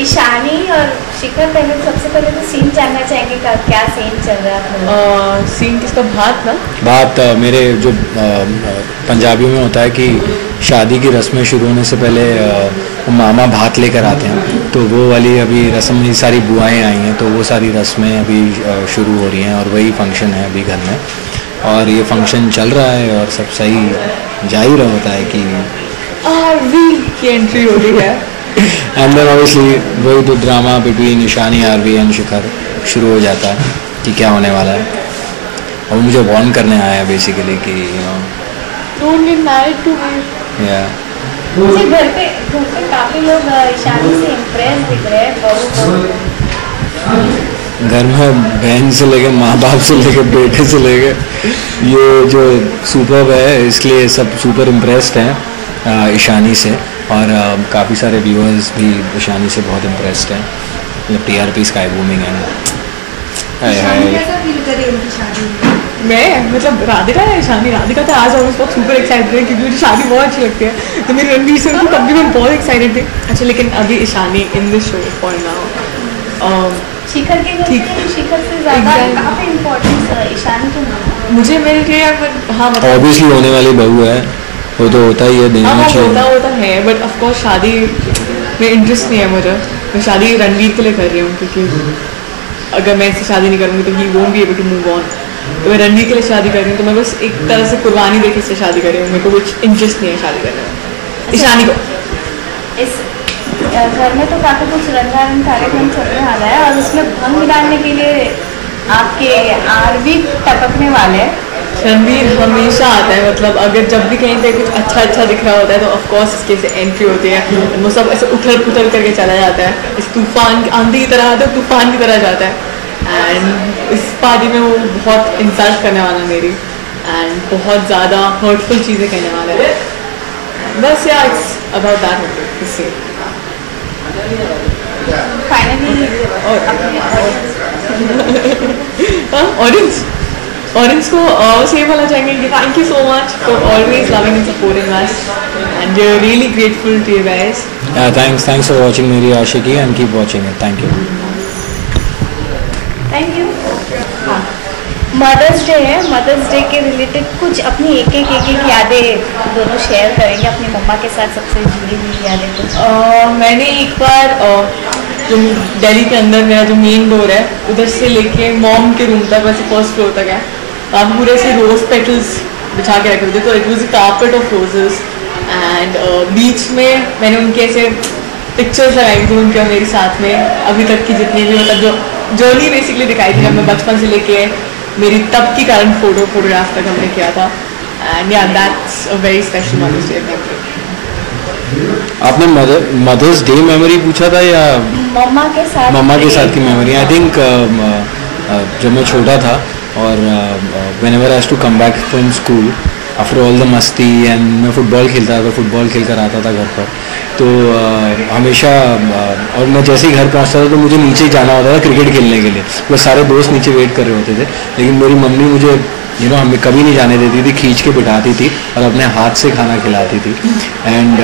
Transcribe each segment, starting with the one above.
ईशानी और शिखर, पहले सबसे पहले तो सीन जानना चाहेंगे का क्या सीन चल रहा है? सीन किसका? भात ना? बात मेरे जो पंजाबियों में होता है कि शादी की रस्में शुरू होने से पहले मामा भात लेकर आते हैं, तो वो वाली अभी रस्म, ये सारी बुआएं आई हैं, तो वो सारी रस्में अभी शुरू हो रही हैं और वही फंक्शन है अभी घर में, और ये फंक्शन चल रहा है और सब सही जा ही रहा होता है कि आरवी की एंट्री हो रही है एंड देन ऑब्वियसली वही तो drama between Ishani, Aarvi and Shikhar शुरू हो जाता है कि क्या होने वाला है, और मुझे वार्न करने आया है बेसिकली कि don't get married to me. या मुझे घर पे काफी लोग ईशानी से इम्प्रेस दिख रहे हैं, घर में बहन से लेके माँ बाप से लेके बेटे से लेके ये जो सुपर है, इसलिए सब सुपर इम्प्रेस्ड हैं ईशानी से, और काफ़ी सारे व्यूअर्स भी ईशानी से बहुत इम्प्रेस्ड हैं, मतलब TRP स्काई बूमिंग है। मैं मतलब राधिका है ईशानी, राधिका तो आज ऑलमोस्ट बहुत सुपर एक्साइटेड है क्योंकि मुझे शादी बहुत अच्छी लगती है, तो मेरी रणवीर से तब भी मैं बहुत एक्साइटेड थी। अच्छा, लेकिन अभी Ishani in this show for now Shikhar के घर में शिखर से ज़्यादा काफी इम्पोर्टेंस ईशानी को मिला मुझे, मेरे लिए। हाँ मतलब ऑब्वियसली होने वाली बहू है, वो तो होता ही है, देना चाहिए। होता है, बट ऑफ कोर्स शादी में इंटरेस्ट नहीं है मुझे। मैं शादी रणवीर के लिए कर रही हूँ क्योंकि अगर मैं इससे शादी नहीं करूँगी तो he won't be able to move on, तो मैं रणवीर के लिए शादी कर रही हूँ, तो मैं बस एक तरह से कुर्बानी देके इससे शादी कर रही हूँ। मेरे को कुछ इंटरेस्ट नहीं है शादी करने में ईशानी को। इस घर में तो काफी कुछ रंगारंग कार्यक्रम चलने वाला है, और उसमें भंग डालने के लिए आपके आरवी टपकने वाले हैं। रणवीर हमेशा आता है, मतलब अगर जब भी कहीं पे कुछ अच्छा दिख रहा होता है तो ऑफकोर्स इसके से एंट्री होती है, वो सब ऐसे उथल पुथल करके चला जाता है, इस तूफान आंधी की तरह आता है, तूफान की तरह जाता है। एंड इस पार्टी में वो बहुत इंसल्ट करने वाला है मेरी, एंड बहुत ज़्यादा हर्टफुल चीज़ें कहने वाला है। बस या it's about that. Finally audience को सेम बोलना चाहेंगे कि thank you so much for always loving and supporting us, and we are really grateful to you guys. Thanks for watching Meri Aashiqui, and keep watching it. Thank you. Mother's day है, Mother's Day के related कुछ अपनी एक यादें दोनों share करेंगे, अपनी मम्मा के साथ सबसे जुड़ी हुई यादें कुछ। मैंने एक बार जो दिल्ली के अंदर मेरा जो मेन डोर है उधर से लेके मॉम के रूम तक, वैसे फर्स्ट फ्लोर तक है, आप पूरे से रोज पेटल्स बिछा के रखे थे, तो it was a carpet of roses, and बीच में मैंने उनके ऐसे पिक्चर्स लगाई थी उनके और मेरे साथ में, अभी तक की जितनी भी मतलब जो जर्नी बेसिकली दिखाई थी, मैं बचपन से लेके मेरी तब की करंट फोटोग्राफ तक हमने किया था, एंड या that's a very special mother's day memory. आपने मदर्स डे मेमोरी पूछा था या मम्मा के साथ की मेमोरी? आई थिंक जब मैं छोटा था और whenever I have to come back from school after all the मस्ती, एंड मैं फुटबॉल खेलता था, तो फुटबॉल खेल कर आता था घर पर, तो हमेशा और मैं जैसे ही घर पहुंचता था तो मुझे नीचे ही जाना होता था क्रिकेट खेलने के लिए, वो सारे दोस्त नीचे वेट कर रहे होते थे, लेकिन मेरी मम्मी मुझे हमें कभी नहीं जाने देती थी, खींच के बिठाती थी और अपने हाथ से खाना खिलाती थी, एंड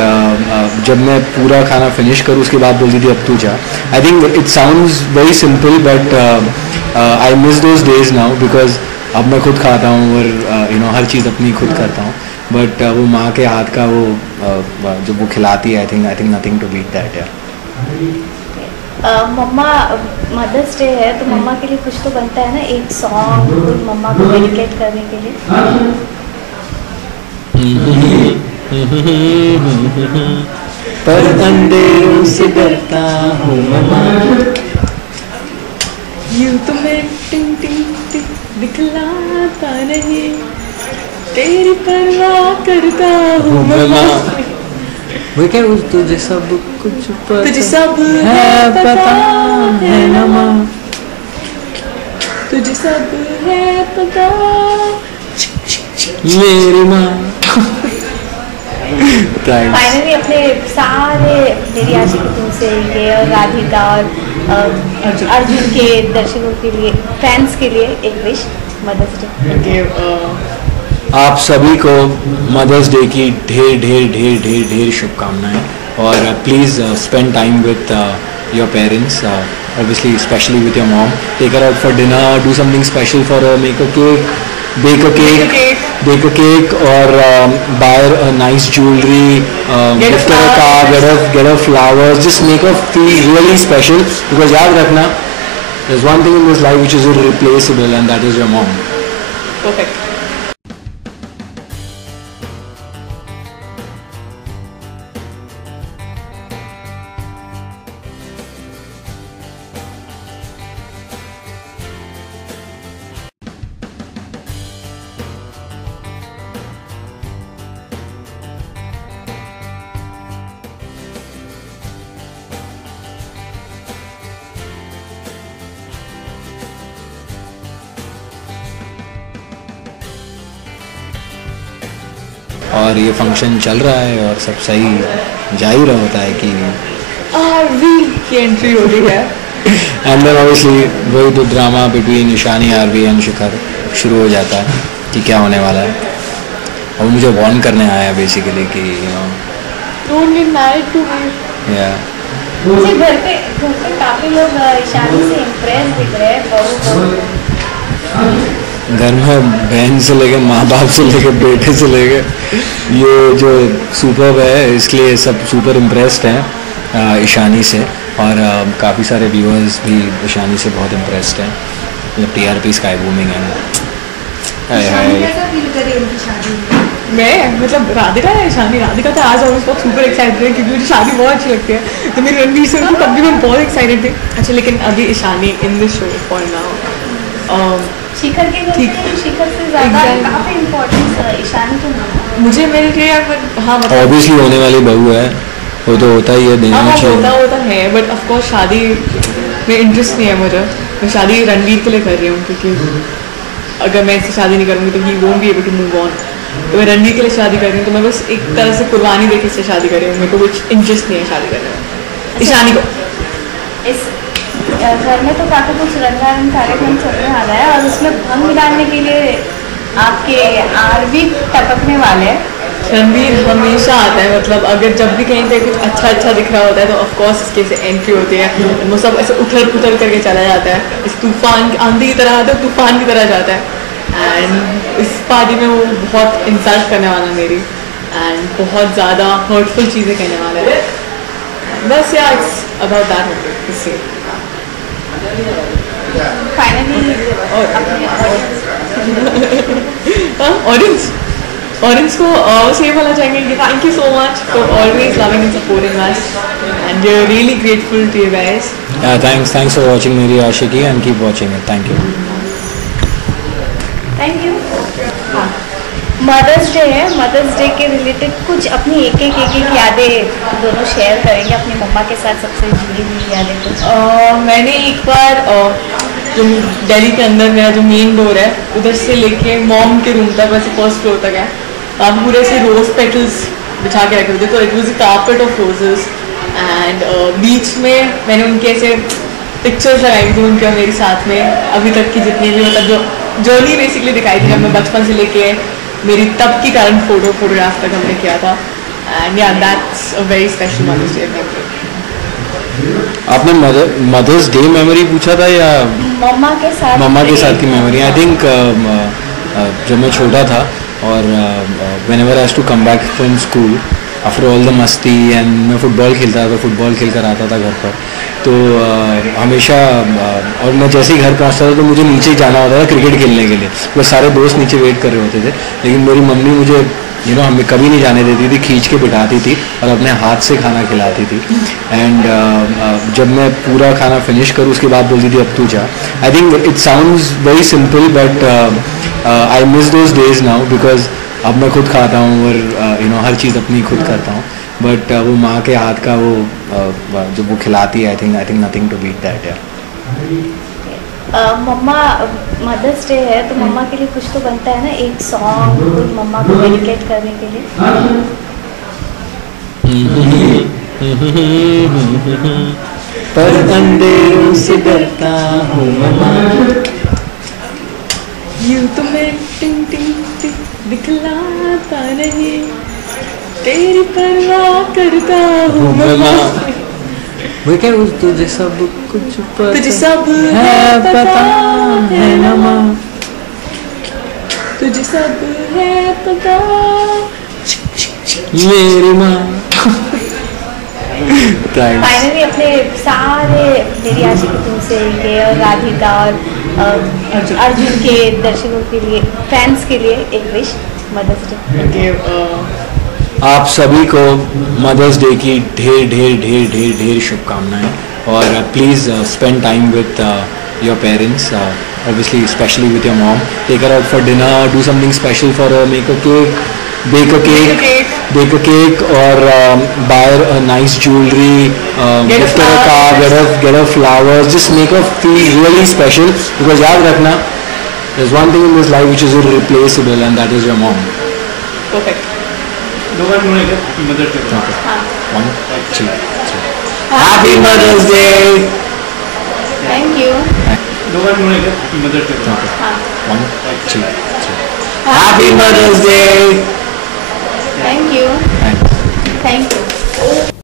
जब मैं पूरा खाना फिनिश करूँ उसके बाद बोलती थी अब तू जा। I think it sounds very simple, but I miss those days now, because अब मैं खुद खाता हूँ और हर चीज़ अपनी खुद करता हूँ, बट वो माँ के हाथ का वो जब वो खिलाती है, I think nothing to beat that यार। मम्मा मदर्स डे है तो मम्मा के लिए कुछ तो बनता है ना, एक सॉन्ग मम्मा को डेडिकेट करने के लिए। पर अंधेरों से डरता हूँ मम्मा, यूं तो मैं टिंग टिंग टिंग दिखलाता नहीं, तेरी परवाह करता हूँ मम्मा। वो क्या तुझे सब कुछ पता, तुझे सब है पता है ना माँ, तुझे सब है पता मेरी माँ। फाइनली अपने सारे मेरी आशिकी तुमसे ये और राधिका और अर्जुन के दर्शकों के लिए, फैंस के लिए एक विश मदर्स डे। आप सभी को मदर्स डे की ढेर ढेर ढेर ढेर ढेर शुभकामनाएं, और please spend time with your parents, obviously especially with your mom. Take her out for dinner, do something special for her, make a cake, bake a cake, or buy her a nice jewelry, gift her a car, get her flowers, just make her feel really special. Because yaad rakhna, there's one thing in this life which is irreplaceable, and that is your mom. Perfect. और ये function चल रहा है और सब सही जा ही रहा होता है कि आरवी की एंट्री हो रही है एंड देन ऑब्वियसली वही तो drama between Ishani, Aarvi and Shikhar शुरू हो जाता है कि क्या होने वाला है. और मुझे वार्न करने आया बेसिकली कि don't get married to me. या मुझे घर पे काफी लोग ईशानी से इम्प्रेस दिख रहे हैं. घर में बहन से लेके माँ बाप से लेके बेटे से लेके ये जो सुपर है, इसलिए सब सुपर इम्प्रेस्ड हैं ईशानी से. और काफ़ी सारे व्यूअर्स भी ईशानी से बहुत इम्प्रेस्ड हैं. मतलब TRP स्काई बूमिंग है. मैं मतलब राधिका है ईशानी. राधिका तो आज और बहुत सुपर एक्साइटेड है क्योंकि मुझे शादी बहुत अच्छी लगती है. तो मेरी रणवीर से तो तब भी मैं बहुत एक्साइटेड थी. अच्छा लेकिन अभी Ishani in this show for now. Shikhar के घर में शिखर से ज़्यादा काफ़ी इम्पोर्टेंस ईशानी को ना. मुझे मेरे लिए हाँ मतलब ऑब्वियसली होने वाली बहू है, वो तो होता ही है, देना चाहिए. होता है बट ऑफ कोर्स शादी में इंटरेस्ट नहीं है मुझे. मैं शादी रणवीर के लिए कर रही हूँ क्योंकि अगर मैं इससे शादी नहीं करूँगी तो he won't be able to move on. तो मैं रणवीर के लिए शादी कर रही हूँ. तो मैं बस एक तरह से कुर्बानी देके इससे शादी कर रही हूँ. मेरे को कुछ इंटरेस्ट नहीं है शादी करने में ईशानी को. इस घर में तो काफ़ी कुछ रंगारंग कार्यक्रम चलने वाला है और उसमें भंग डालने के लिए आपके आरवी टपकने वाले हैं. रणवीर हमेशा आता है. मतलब अगर जब भी कहीं पे कुछ अच्छा दिख रहा होता है तो ऑफ कोर्स इसके से एंट्री होती है. वो सब ऐसे उथल पुथल करके चला जाता है. इस तूफान आंधी की तरह आता है, तूफान की तरह जाता है. एंड इस पार्टी में वो बहुत इंसल्ट करने वाला है मेरी एंड बहुत ज़्यादा हर्टफुल चीज़ें कहने वाला है. बस या इट्स अबाउट दैट इससे फाइनली ऑडियंस को सेम बोलना चाहेंगे कि thank you so much for always loving and supporting us and we are really grateful to you guys. Thanks for watching Meri Aashiqui and keep watching it. Thank you. Mother's day है. Mother's Day के related कुछ अपनी एक यादें दोनों share करेंगे अपनी मम्मा के साथ. सबसे जुड़ी हुई यादें कुछ. मैंने एक बार जो दिल्ली के अंदर मेरा जो मेन डोर है उधर से लेके मॉम के रूम तक वैसे फर्स्ट फ्लोर तक है. आप पूरे से रोज पेटल्स बिछा के रखे हुए थे. तो it was a carpet of roses and बीच में मैंने उनके ऐसे पिक्चर्स लगाई थी उनके और मेरे साथ में अभी तक की जितनी भी मतलब जो जर्नी बेसिकली दिखाई थी. जब मैं बचपन से लेके मेरी तब की करंट फोटोग्राफ तक हमने किया था. एंड या that's a very special mother's day memory. आपने मदर्स डे मेमोरी पूछा था या मम्मा के साथ की मेमोरी? आई थिंक जब मैं छोटा था और whenever I have to come back from school after all the मस्ती एंड मैं फुटबॉल खेलता था. फुटबॉल खेल कर आता था घर पर. तो हमेशा और मैं जैसे ही घर पहुंचता था तो मुझे नीचे जाना होता था क्रिकेट खेलने के लिए. वो सारे दोस्त नीचे वेट कर रहे होते थे लेकिन मेरी मम्मी मुझे हमें कभी नहीं जाने देती थी. खींच के बिठाती थी और अपने हाथ से खाना खिलाती थी. एंड जब मैं पूरा खाना फिनिश करूँ उसके बाद बोलती थी अब तू जा. I think it sounds very simple but I miss those days now because अब मैं खुद खाता हूँ और हर चीज़ अपनी खुद करता हूँ. बट वो माँ के हाथ का वो जब वो खिलाती है I think nothing to beat that. मम्मा मदर्स डे है तो मम्मा के लिए कुछ तो बनता है ना, एक सॉन्ग कोई मम्मा को डेडिकेट करने के लिए. पर अंधेरों से डरता हूँ मम्मा. यूं तो मैं टिंग टिंग टिंग दिखलाता नहीं तेरी परवाह करता हूँ मम्मा. वो क्या तुझे सब कुछ तुझे सब है पता है ना माँ, तुझे सब है पता मेरी माँ। थैंक्स। फाइनली अपने सारे मेरी आशिकी तुमसे के और राधिका और अर्जुन के दर्शनों के लिए, फैंस के लिए एक विश, मदर्स डे। आप सभी को मदर्स डे की ढेर ढेर ढेर ढेर ढेर शुभकामनाएं, और please spend time with your parents, obviously especially with your mom. Take her out for dinner, do something special for her, make a cake, bake a cake, or buy her a nice jewelry, gift her a car, get her flowers, just make her feel really special, because yaad rakhna, there's one thing in this life which is irreplaceable, and that is your mom. Perfect. Mother's Day. Okay. 1, 2, 3. Happy Mother's Day. Thank you. Okay. 1, 2, 3. Happy Mother's Day.